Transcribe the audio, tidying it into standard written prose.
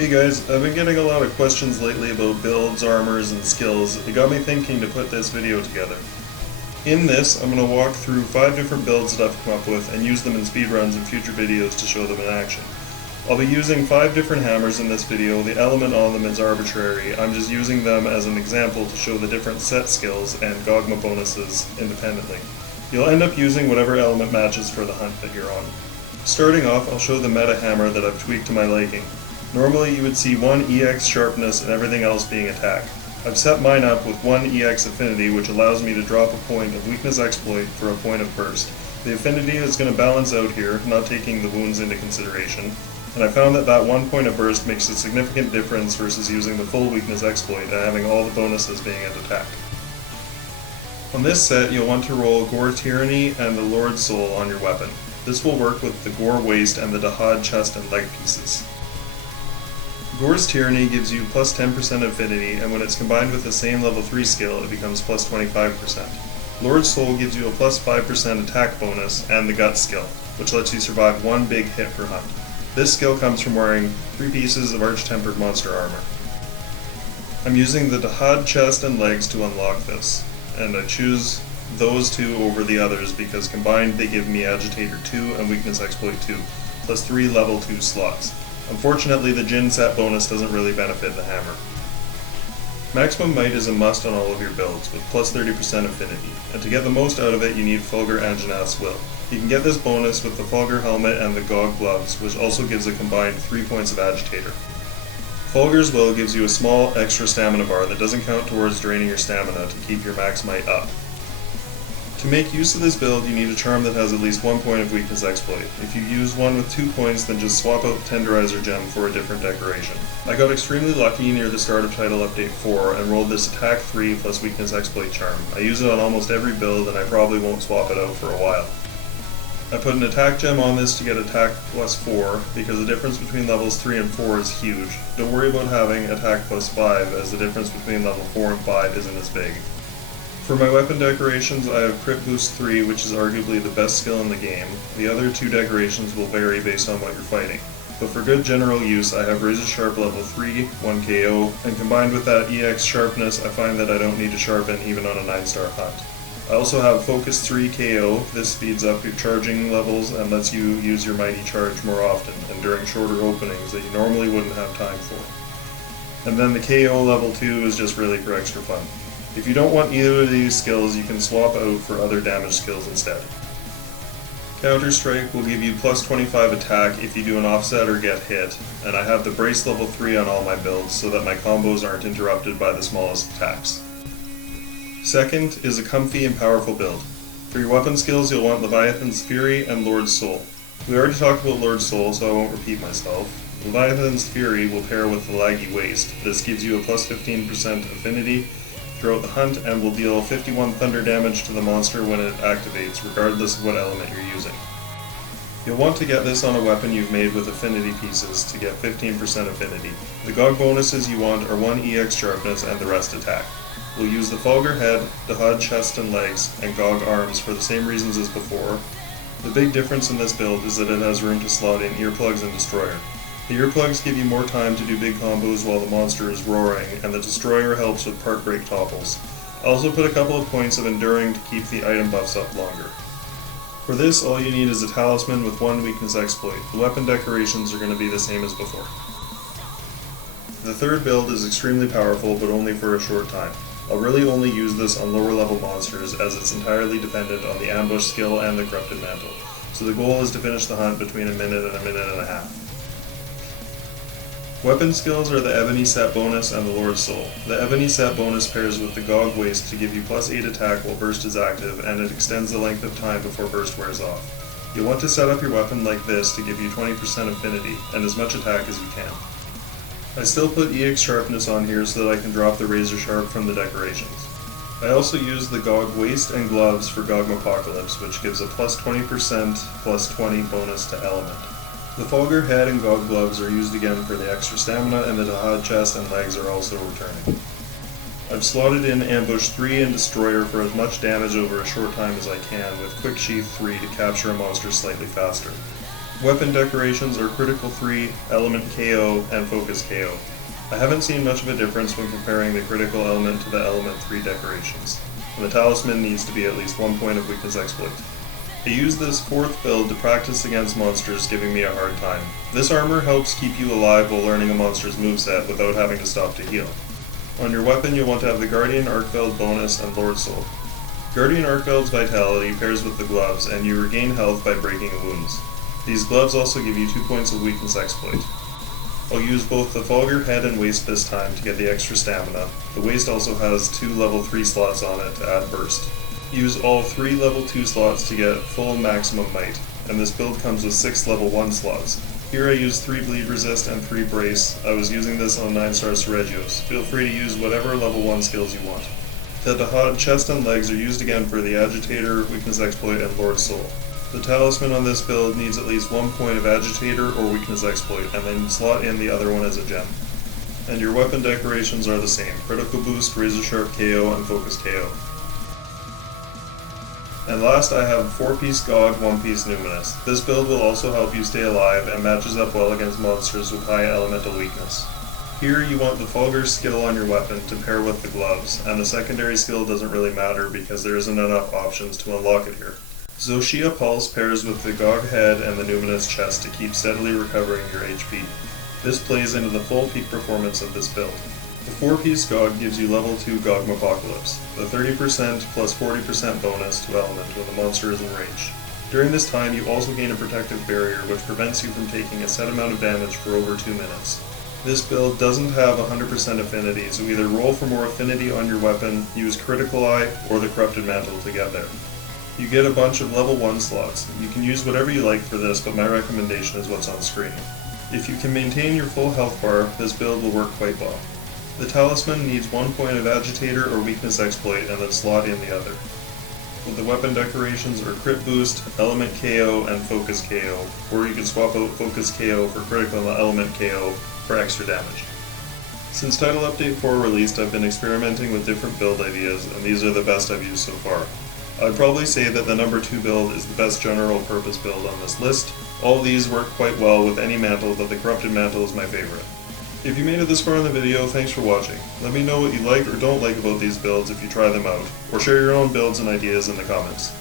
Hey guys, I've been getting a lot of questions lately about builds, armors, and skills. It got me thinking to put this video together. In this, I'm going to walk through 5 different builds that I've come up with and use them in speedruns and future videos to show them in action. I'll be using 5 different hammers in this video. The element on them is arbitrary. I'm just using them as an example to show the different set skills and Gogma bonuses independently. You'll end up using whatever element matches for the hunt that you're on. Starting off, I'll show the meta hammer that I've tweaked to my liking. Normally you would see 1 EX sharpness and everything else being attack. I've set mine up with 1 EX affinity, which allows me to drop a point of weakness exploit for a point of burst. The affinity is going to balance out here, not taking the wounds into consideration, and I found that 1 point of burst makes a significant difference versus using the full weakness exploit and having all the bonuses being at attack. On this set, you'll want to roll Gore Tyranny and the Lord's Soul on your weapon. This will work with the Gore Waist and the Dahad chest and leg pieces. Gore's Tyranny gives you plus 10% affinity, and when it's combined with the same level 3 skill, it becomes plus 25%. Lord's Soul gives you a plus 5% attack bonus and the Gut skill, which lets you survive 1 big hit per hunt. This skill comes from wearing 3 pieces of Arch-Tempered monster armor. I'm using the Dahad chest and legs to unlock this, and I choose those 2 over the others because combined they give me Agitator 2 and Weakness Exploit 2, plus 3 level 2 slots. Unfortunately, the Jin set bonus doesn't really benefit the hammer. Maximum Might is a must on all of your builds, with plus 30% affinity, and to get the most out of it you need Fulgur Anjanath's Will. You can get this bonus with the Fulgur helmet and the Gog gloves, which also gives a combined 3 points of Agitator. Fulgur's Will gives you a small extra stamina bar that doesn't count towards draining your stamina to keep your max might up. To make use of this build, you need a charm that has at least 1 point of weakness exploit. If you use one with 2 points, then just swap out the Tenderizer gem for a different decoration. I got extremely lucky near the start of Title Update 4 and rolled this attack 3 plus weakness exploit charm. I use it on almost every build and I probably won't swap it out for a while. I put an attack gem on this to get attack plus 4 because the difference between levels 3 and 4 is huge. Don't worry about having attack plus 5 as the difference between level 4 and 5 isn't as big. For my weapon decorations, I have Crit Boost 3, which is arguably the best skill in the game. The other 2 decorations will vary based on what you're fighting. But for good general use, I have Razor Sharp level 3, 1 KO, and combined with that EX sharpness, I find that I don't need to sharpen even on a 9-star hunt. I also have Focus 3 KO. This speeds up your charging levels and lets you use your Mighty Charge more often and during shorter openings that you normally wouldn't have time for. And then the KO level 2 is just really for extra fun. If you don't want either of these skills, you can swap out for other damage skills instead. Counter Strike will give you plus 25 attack if you do an offset or get hit, and I have the Brace level 3 on all my builds so that my combos aren't interrupted by the smallest attacks. Second is a comfy and powerful build. For your weapon skills, you'll want Leviathan's Fury and Lord's Soul. We already talked about Lord's Soul, so I won't repeat myself. Leviathan's Fury will pair with the Laggy Waist. This gives you a plus 15% affinity throughout the hunt and will deal 51 thunder damage to the monster when it activates, regardless of what element you're using. You'll want to get this on a weapon you've made with affinity pieces to get 15% affinity. The Gog bonuses you want are 1 EX sharpness and the rest attack. We'll use the Fulgur head, Dahad chest and legs, and Gog arms for the same reasons as before. The big difference in this build is that it has room to slot in earplugs and destroyer. The earplugs give you more time to do big combos while the monster is roaring, and the destroyer helps with part break topples. I also put a couple of points of enduring to keep the item buffs up longer. For this, all you need is a talisman with 1 weakness exploit. The weapon decorations are going to be the same as before. The third build is extremely powerful, but only for a short time. I'll really only use this on lower level monsters as it's entirely dependent on the ambush skill and the corrupted mantle. So the goal is to finish the hunt between a minute and a minute and a half. Weapon skills are the Ebony set bonus and the Lord's Soul. The Ebony set bonus pairs with the Gog Waist to give you plus 8 attack while burst is active, and it extends the length of time before burst wears off. You'll want to set up your weapon like this to give you 20% affinity, and as much attack as you can. I still put EX sharpness on here so that I can drop the Razor Sharp from the decorations. I also use the Gog Waist and Gloves for Gogma Apocalypse, which gives a plus 20% plus 20 bonus to element. The Fulgur head and Gog gloves are used again for the extra stamina, and the Dahad chest and legs are also returning. I've slotted in Ambush 3 and Destroyer for as much damage over a short time as I can, with Quick Sheath 3 to capture a monster slightly faster. Weapon decorations are critical 3, element KO, and focus KO. I haven't seen much of a difference when comparing the critical element to the element 3 decorations, and the talisman needs to be at least 1 point of weakness exploit. I use this 4th build to practice against monsters giving me a hard time. This armor helps keep you alive while learning a monster's moveset without having to stop to heal. On your weapon you'll want to have the Guardian Arkveld bonus and Lord Soul. Guardian Arkveld's vitality pairs with the gloves and you regain health by breaking wounds. These gloves also give you 2 points of weakness exploit. I'll use both the Fulgur head and waist this time to get the extra stamina. The waist also has 2 level 3 slots on it to add burst. Use all 3 level 2 slots to get full maximum might, and this build comes with 6 level 1 slots. Here I use 3 bleed resist and 3 brace. I was using this on 9-star Seregios. Feel free to use whatever level 1 skills you want. The Dahad chest and legs are used again for the Agitator, Weakness Exploit, and Lord Soul. The talisman on this build needs at least 1 point of Agitator or Weakness Exploit, and then slot in the other one as a gem. And your weapon decorations are the same: Critical Boost, Razor Sharp KO, and Focus KO. And last I have 4-piece Gog, 1-piece Numinous. This build will also help you stay alive and matches up well against monsters with high elemental weakness. Here you want the Fulgur skill on your weapon to pair with the gloves, and the secondary skill doesn't really matter because there isn't enough options to unlock it here. Zoshia Pulse pairs with the Gog head and the Numinous chest to keep steadily recovering your HP. This plays into the full peak performance of this build. The 4-piece Gog gives you level 2 Gogm Apocalypse, the 30% plus 40% bonus to element when the monster is enraged. During this time you also gain a protective barrier which prevents you from taking a set amount of damage for over 2 minutes. This build doesn't have 100% affinity, so either roll for more affinity on your weapon, use Critical Eye, or the Corrupted Mantle to get there. You get a bunch of level 1 slots. You can use whatever you like for this, but my recommendation is what's on screen. If you can maintain your full health bar, this build will work quite well. The talisman needs 1 point of Agitator or Weakness Exploit and then slot in the other. The weapon decorations are Crit Boost, Element KO, and Focus KO, or you can swap out Focus KO for Critical Element KO for extra damage. Since Title Update 4 released, I've been experimenting with different build ideas, and these are the best I've used so far. I'd probably say that the number 2 build is the best general purpose build on this list. All of these work quite well with any mantle, but the Corrupted Mantle is my favorite. If you made it this far in the video, thanks for watching. Let me know what you like or don't like about these builds if you try them out, or share your own builds and ideas in the comments.